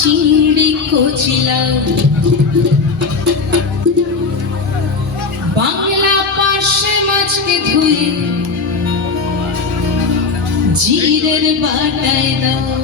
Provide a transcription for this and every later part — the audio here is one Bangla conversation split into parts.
চিংড়ি কচিলা বাংলা পাশে মাছকে ধুয়ে জিরের বাটায় দাও।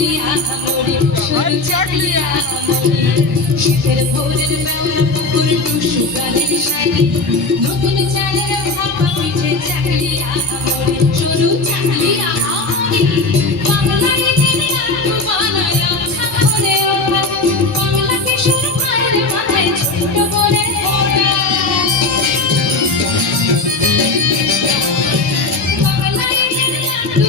দিয়া আমরি সুর চটিয়া আমরি শীতের ভোরের বেলা পুকুর টুসু গানের শাড়ি নতুন চালের ভাপা পিঠে চাকলিয়া আমরি সরু চাকলিয়া আমরি বাংলার দিনে আটু বানায় ছাগলে বাংলা কিশোর ভাইয়ের মাথায় ছোট করে বাংলার দিনে আটু